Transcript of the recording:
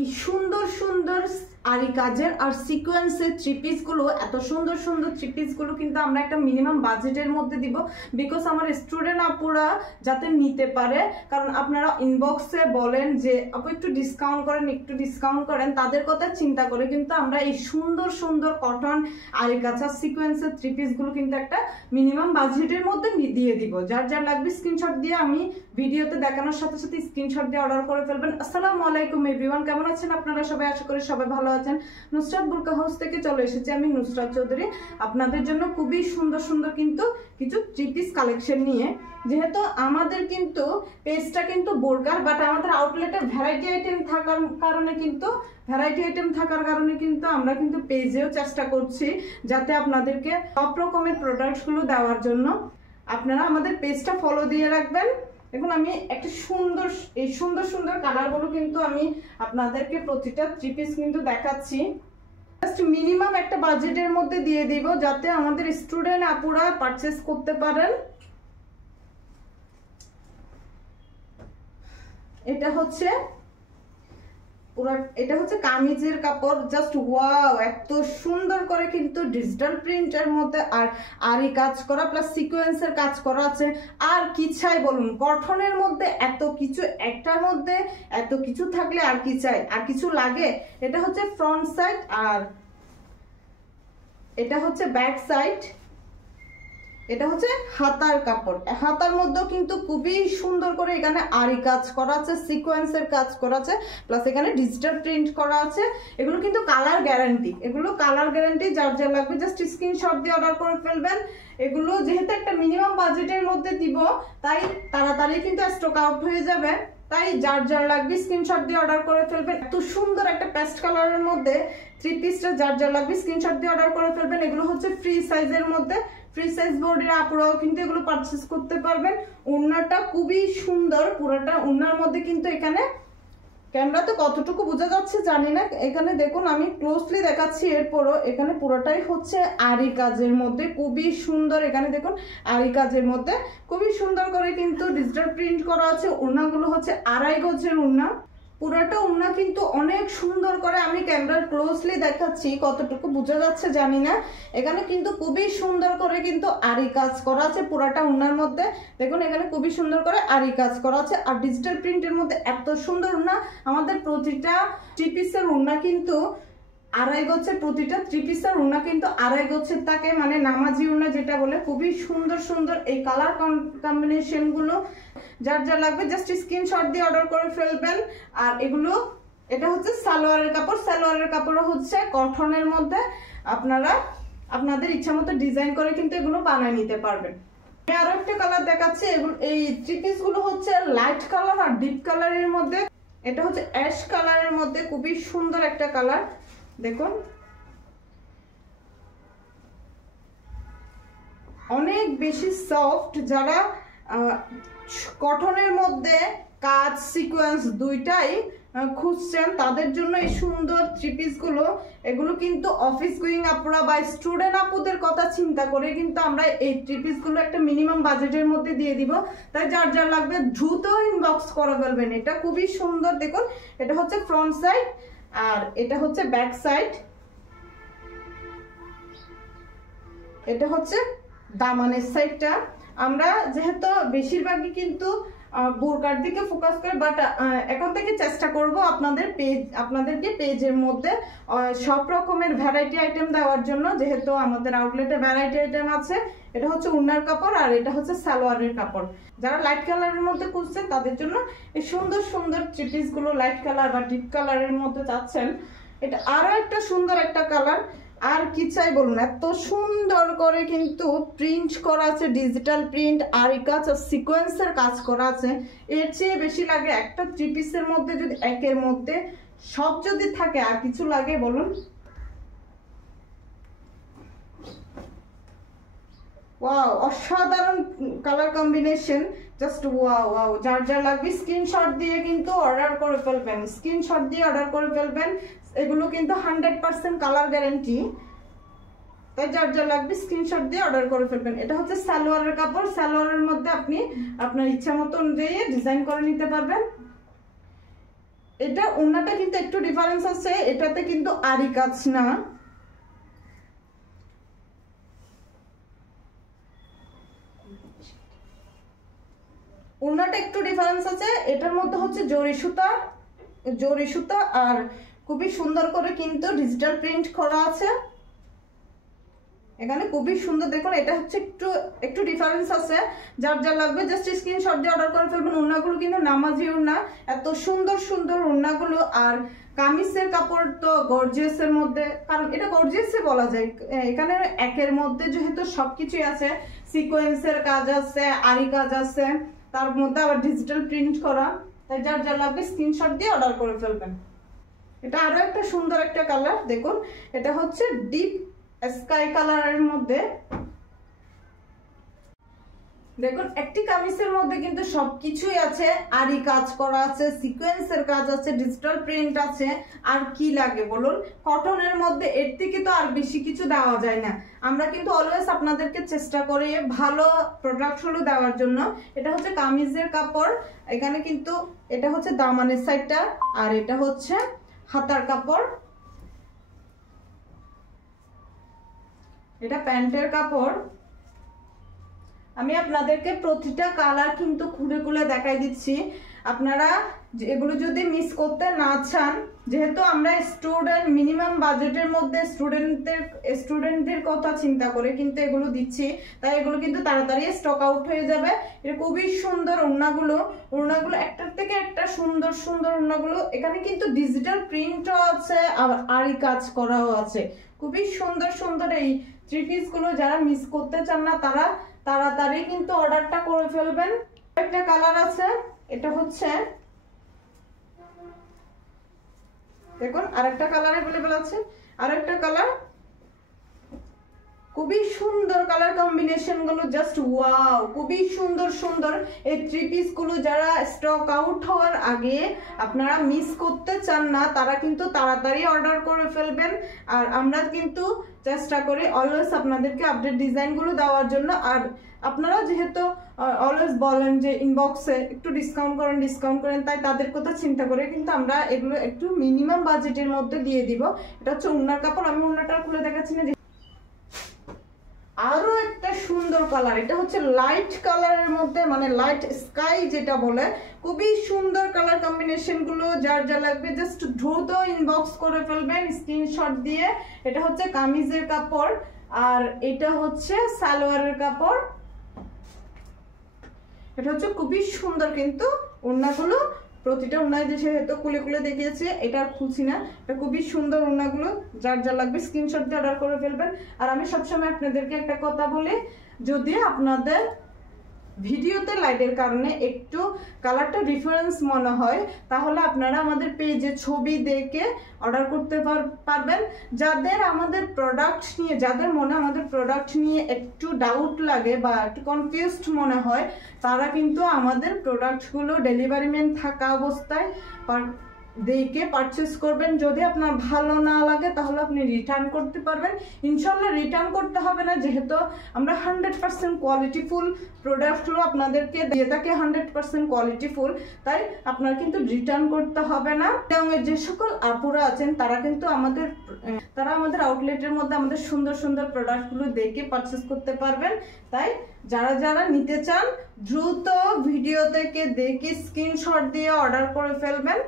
এই সুন্দর সুন্দর আরি কাজের আর সিকোয়েন্সের থ্রি পিসগুলো, এত সুন্দর সুন্দর থ্রি পিসগুলো কিন্তু আমরা একটা মিনিমাম বাজেটের মধ্যে দিব, বিকজ আমার স্টুডেন্ট আপুরা যাতে নিতে পারে। কারণ আপনারা ইনবক্সে বলেন যে আপু একটু ডিসকাউন্ট করেন, একটু ডিসকাউন্ট করেন, তাদের কথা চিন্তা করে কিন্তু আমরা এই সুন্দর সুন্দর কটন আরি কাজ আর সিকোয়েন্সের থ্রি পিসগুলো কিন্তু একটা মিনিমাম বাজেটের মধ্যে দিয়ে দিব। যার যার লাগবে স্ক্রিনশট দিয়ে আমি ভিডিওতে দেখানোর সাথে সাথে স্ক্রিনশট দিয়ে অর্ডার করে ফেলবেন। আসসালামু আলাইকুম এভরিওয়ান, কেমন আছেন আপনারা সবাই? আশা করি সবাই ভালো আছেন। নুসরাত বুরকা হাউস থেকে চলে এসেছি আমি, নুসরাত চৌধুরী, আপনাদের জন্য খুবই সুন্দর সুন্দর কিন্তু কিছু থ্রি পিস কালেকশন নিয়ে। যেহেতু আমাদের কিন্তু পেজটা কিন্তু বোরকার, বাট আমাদের আউটলেটে ভ্যারাইটি আইটেম থাকার কারণে কিন্তু আমরা কিন্তু পেজেও চেষ্টা করছি যাতে আপনাদেরকে সব রকমের প্রোডাক্টগুলো দেওয়ার জন্য। আপনারা আমাদের পেজটা ফলো দিয়ে রাখবেন। এখন আমি একটা এই সুন্দর সুন্দর কালারগুলো কিন্তু আমি আপনাদেরকে প্রতিটা থ্রি পিস কিন্তু দেখাচ্ছি। জাস্ট মিনিমাম একটা বাজেটের মধ্যে দিয়ে দিব যাতে আমাদের স্টুডেন্ট আপুরা পারচেস করতে পারেন। এটা হচ্ছে কামিজের কাপড়। জাস্ট ওয়াও, এত সুন্দর করে কিন্তু ডিজিটাল প্রিন্টের মধ্যে আর আরি কাজ করা প্লাস সিকোয়েন্সের কাজ করা আছে। আর কি চাই বলুন, গঠনের মধ্যে এত কিছু, একটার মধ্যে এত কিছু থাকলে আর কি চাই, আর কিছু লাগে? এটা হচ্ছে ফ্রন্ট সাইড আর এটা হচ্ছে ব্যাক সাইড। এটা হচ্ছে হাতার কাপড়। হাতার মধ্যেও কিন্তু খুবই সুন্দর করে এখানে আরি কাজ করা আছে, সিকোয়েন্সের কাজ করা আছে, প্লাস এখানে ডিজিটাল প্রিন্ট করা আছে। এগুলো কিন্তু কালার গ্যারান্টি, যার যা লাগবে জাস্ট স্ক্রিনশট দিয়ে অর্ডার করে ফেলবেন। এগুলো যেহেতু একটা মিনিমাম বাজেটের মধ্যে দিব, তাই তাড়াতাড়ি কিন্তু স্টক আউট হয়ে যাবে। তাই যার যার লাগবে স্ক্রিনশট দিয়ে অর্ডার করে ফেলবেন। এত সুন্দর একটা পেস্ট কালারের মধ্যে থ্রি পিসটা যার যার লাগবে স্ক্রিনশট দিয়ে অর্ডার করে ফেলবেন। এগুলো হচ্ছে ফ্রি সাইজের মধ্যে, ফ্রি সাইজ বোর্ডের আপুরাও কিন্তু এগুলো পারচেস করতে পারবেন। ওড়নাটা খুবই সুন্দর, পুরোটা ওড়নার মধ্যে কিন্তু এখানে ক্যামেরাতে কতটুকু বোঝা যাচ্ছে জানি না, এখানে দেখুন আমি ক্লোজলি দেখাচ্ছি। এরপরও এখানে পুরোটাই হচ্ছে আরি কাজের মধ্যে, খুবই সুন্দর। এখানে দেখুন আরি কাজের মধ্যে খুবই সুন্দর করে কিন্তু ডিজিটাল প্রিন্ট করা আছে। ওড়নাগুলো হচ্ছে 2.5 গজের ওড়না। পুরোটা ওড়না কিন্তু অনেক সুন্দর করে, আমি ক্যামেরার ক্লোজলি দেখাচ্ছি, কতটুকু বোঝা যাচ্ছে জানি না। এখানে কিন্তু খুবই সুন্দর করে কিন্তু আরি কাজ করা আছে পুরোটা ওড়নার মধ্যে। দেখুন এখানে খুবই সুন্দর করে আরি কাজ করা আছে আর ডিজিটাল প্রিন্টের মধ্যে এত সুন্দর ওড়না। আমাদের প্রতিটা থ্রি পিসের ওড়না কিন্তু 2.5 গজের, প্রতিটা থ্রি পিসের ওড়না কিন্তু 2.5 গজের থাকে, মানে নামাজি ওড়না যেটা বলে। খুবই সুন্দর সুন্দর এই কালার কম্বিনেশন গুলো। যার যা লাগবে জাস্ট স্ক্রিনশট দিয়ে অর্ডার করে ফেলবেন। আর এটা হচ্ছে সালোয়ারের কাপড়। সালোয়ারের কাপড় হচ্ছে কটনের মধ্যে, আপনারা আপনাদের ইচ্ছা মতো ডিজাইন করে কিন্তু এগুলো বানিয়ে নিতে পারবেন। আমি আরো একটা কালার দেখাচ্ছি। এই থ্রি পিস গুলো হচ্ছে লাইট কালার আর ডিপ কালারের মধ্যে। এটা হচ্ছে অ্যাশ কালারের মধ্যে, খুবই সুন্দর একটা কালার। দেখুন অনেক বেশি সফট, যারা কটনের মধ্যে কাজ সিকোয়েন্স দুইটাই খুঁজছেন তাদের জন্য এই সুন্দর থ্রি পিস গুলো। এগুলো কিন্তু অফিস গোয়িং আপুরা বা স্টুডেন্ট আপুদের কথা চিন্তা করে কিন্তু আমরা এই থ্রি পিস গুলো একটা মিনিমাম বাজেটের মধ্যে দিয়ে দিব। তাই যার যার লাগবে দ্রুত ইনবক্স করে ফেলবেন। এটা খুবই সুন্দর। দেখুন এটা হচ্ছে ফ্রন্ট সাইড আর এটা হচ্ছে ব্যাক সাইড। এটা হচ্ছে দামানের সাইডটা। আমরা যেহেতু বেশিরভাগই কিন্তু বোরকার দিকে ফোকাস করে, বাট এখন থেকে চেষ্টা করব আপনাদেরকে পেজের মধ্যে সব রকমের ভ্যারাইটি আইটেম দেওয়ার জন্য, যেহেতু আমাদের আউটলেটে ভ্যারাইটি আইটেম আছে। এটা হচ্ছে ওড়নার কাপড় আর এটা হচ্ছে সালোয়ারের কাপড়। যারা লাইট কালারের মধ্যে খুঁজছেন তাদের জন্য এই সুন্দর সুন্দর থ্রি পিস গুলো লাইট কালার বা ডিপ কালারের মধ্যে চাচ্ছেন। এটা আরো একটা সুন্দর একটা কালার। আর কি চাই বলুন, এত সুন্দর করে কিন্তু প্রিন্ট করা আছে, ডিজিটাল প্রিন্ট আরি কাজ আর সিকোয়েন্সের কাজ করা আছে। এর চেয়ে বেশি লাগে একটা থ্রি পিসের মধ্যে? যদি একের মধ্যে সব যদি থাকে আর কিছু লাগে বলুন? ওয়াও, অসাধারণ কালার কম্বিনেশন। Just wow. যার যা লাগবে স্ক্রিনশট দিয়ে কিন্তু অর্ডার করে ফেলবেন। এগুলো কিন্তু 100% কালার গ্যারান্টি। তাই যার যা লাগবে স্ক্রিনশট দিয়ে অর্ডার করে ফেলবেন। এটা হচ্ছে সালোয়ারের কাপড়। সালোয়ারের মধ্যে আপনি আপনার ইচ্ছা মতো অনুযায়ী ডিজাইন করে নিতে পারবেন। এটা ওড়নাটা কিন্তু একটু ডিফারেন্স আছে, এটাতে কিন্তু আরি কাজ না, ওড়নাটা একটু ডিফারেন্স আছে। এটার মধ্যে হচ্ছে জরি সুতা আর খুবই সুন্দর করে কিন্তু ডিজিটাল প্রিন্ট করা আছে এখানে, খুবই সুন্দর। দেখুন এটা হচ্ছে একটু ডিফারেন্স আছে, যার যা লাগবে জাস্ট স্ক্রিনশট দিয়ে অর্ডার করে ফেলবেন। ওড়নাগুলো কিন্তু নামাজি ওড়না, এত সুন্দর সুন্দর ওড়নাগুলো। আর কামিজের কাপড় তো গর্জিয়াসের মধ্যে, কারণ এটা গর্জিয়াসই বলা যায়, এখানে একের মধ্যে যেহেতু সবকিছুই আছে, সিকোয়েন্সের কাজ আছে, আরি কাজ আছে, তার মধ্যে আবার ডিজিটাল প্রিন্ট করা, তাই যার যা লাগবে স্ক্রিনশট দিয়ে অর্ডার করে ফেলবেন। এটা আরো একটা সুন্দর একটা কালার, দেখুন এটা হচ্ছে ডিপ স্কাই কালারের মধ্যে। দেখুন একটি কামিজের মধ্যে কিন্তু সবকিছুই আছে, আরি কাজ করা আছে, সিকোয়েন্সের কাজ আছে, ডিজিটাল প্রিন্ট আছে, আর কি লাগে বলুন? কটনের মধ্যে এর থেকে তো আর বেশি কিছু দেওয়া যায় না। আমরা কিন্তু অলওয়েজ আপনাদেরকে চেষ্টা করি ভালো প্রোডাক্ট গুলো দেওয়ার জন্য। এটা হচ্ছে কামিজের কাপড়, এখানে কিন্তু এটা হচ্ছে দামানের সাইডটা, আর এটা হচ্ছে হাতার কাপড়, এটা প্যান্টের কাপড়। আমি আপনাদেরকে প্রতিটা কালার কিন্তু খুলে খুলে দেখাই দিচ্ছি। আপনারা এগুলো যদি মিস করতে না চান, যেহেতু আমরা স্টুডেন্ট, মিনিমাম বাজেটের মধ্যে স্টুডেন্টদের কথা চিন্তা করে কিন্তু এগুলো দিচ্ছি, তাই এগুলো কিন্তু তাড়াতাড়ি স্টক আউট হয়ে যাবে। এটা খুবই সুন্দর ওড়নাগুলো একটার থেকে একটা সুন্দর সুন্দর ওড়নাগুলো। এখানে কিন্তু ডিজিটাল প্রিন্টও আছে, আবার আরি কাজ করাও আছে। খুবই সুন্দর সুন্দর এই থ্রি পিস গুলো, যারা মিস করতে চান না তারা তাড়াতাড়ি কিন্তু অর্ডারটা করে ফেলবেন। একটা কালার আছে, এটা হচ্ছে দেখুন আরেকটা কালার अवेलेबल আছে, আরেকটা কালার, খুবই সুন্দর কালার কম্বিনেশন গুলো, জাস্ট ওয়াও, খুবই সুন্দর সুন্দর। এই থ্রি পিস গুলো যারা স্টক আউট হওয়ার আগে আপনারা মিস করতে চান না, তারা কিন্তু তাড়াতাড়ি অর্ডার করে ফেলবেন। আর আমরা কিন্তু চেষ্টা করি অলওয়েজ আপনাদেরকে আপডেট ডিজাইন গুলো দেওয়ার জন্য। আর আপনারা যেহেতু অলওয়েজ বলেন যে ইনবক্সে একটু ডিসকাউন্ট করেন, তাই তাদের কথা চিন্তা করে কিন্তু আমরা এগুলো একটু মিনিমাম বাজেটের মধ্যে দিয়ে দিব। এটা হচ্ছে ওড়নার কাপড়, আমি ওড়নাটা খুলে দেখাচ্ছি না। আরো একটা সুন্দর কালার, এটা হচ্ছে লাইট কালারের মধ্যে, মানে লাইট স্কাই যেটা বলে, খুবই সুন্দর কালার কম্বিনেশন গুলো। যার যা লাগবে জাস্ট দ্রুত ইনবক্স করে ফেলবেন স্ক্রিনশট দিয়ে। এটা হচ্ছে কামিজের কাপড়, আর এটা হচ্ছে সালোয়ারের কাপড়। এটা হচ্ছে খুবই সুন্দর কিন্তু ওড়নাগুলো, প্রতিটা ওড়নায় যেহেতু খুলে খুলে দেখিয়েছে, এটা আর খুলছি না। এটা খুবই সুন্দর ওড়নাগুলো, যার যা লাগবে স্ক্রিনশট দিয়ে অর্ডার করে ফেলবেন। আর আমি সবসময় আপনাদেরকে একটা কথা বলি, যদি আপনাদের ভিডিওতে লাইটের কারণে একটু কালারটা ডিফারেন্স মনে হয়, তাহলে আপনারা আমাদের পেজে ছবি দেখে অর্ডার করতে পারবেন। যাদের আমাদের প্রোডাক্ট নিয়ে, যাদের মনে আমাদের প্রোডাক্ট নিয়ে একটু ডাউট লাগে বা একটু কনফিউজড মনে হয়, তারা কিন্তু আমাদের প্রোডাক্টগুলো ডেলিভারি ম্যান থাকা অবস্থায় দেখে পারচেস করবেন। যদি আপনার ভালো না লাগে তাহলে আপনি রিটার্ন করতে পারবেন। ইনশাল্লাহ রিটার্ন করতে হবে না, যেহেতু আমরা 100% কোয়ালিটিফুল প্রোডাক্টগুলো আপনাদেরকে দিয়ে থাকি, 100% কোয়ালিটিফুল, তাই আপনার কিন্তু রিটার্ন করতে হবে না। এবং যে সকল আপুরা আছেন তারা কিন্তু আমাদের আউটলেটের মধ্যে আমাদের সুন্দর সুন্দর প্রোডাক্টগুলো দেখে পারচেস করতে পারবেন। তাই যারা নিতে চান দ্রুত ভিডিও থেকে দেখে স্ক্রিনশট দিয়ে অর্ডার করে ফেলবেন।